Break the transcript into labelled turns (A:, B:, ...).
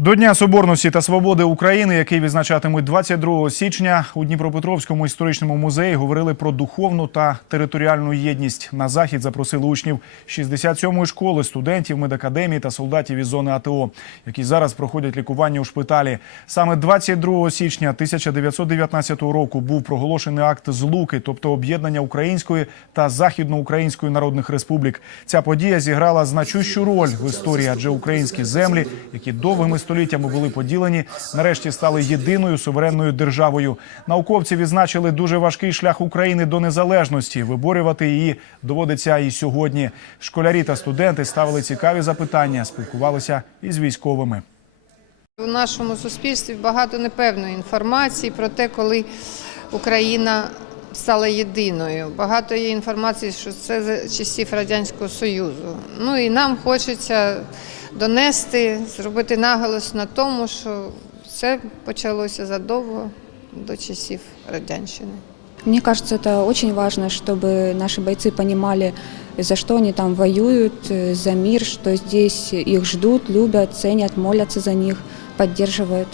A: До Дня Соборності та Свободи України, який відзначатимуть 22 січня, у Дніпропетровському історичному музеї говорили про духовну та територіальну єдність. На захід запросили учнів 67-ї школи, студентів, медакадемії та солдатів із зони АТО, які зараз проходять лікування у шпиталі. Саме 22 січня 1919 року був проголошений акт злуки, тобто об'єднання української та західноукраїнської народних республік. Ця подія зіграла значущу роль в історії, адже українські землі, які довгими століттями були поділені, нарешті стали єдиною суверенною державою. Науковці відзначили дуже важкий шлях України до незалежності. Виборювати її доводиться і сьогодні. Школярі та студенти ставили цікаві запитання, спілкувалися із військовими.
B: У нашому суспільстві багато непевної інформації про те, коли Україна стала єдиною. Багато є інформації, що це за часів Радянського Союзу. Ну і нам хочеться донести, зробити наголос на тому, що все почалося задовго до часів Радянщини.
C: Мне кажется, это очень важно, чтобы наши бойцы понимали, за что они там воюют, э, за мир, что здесь их ждут, любят, ценят, молятся за них, поддерживают.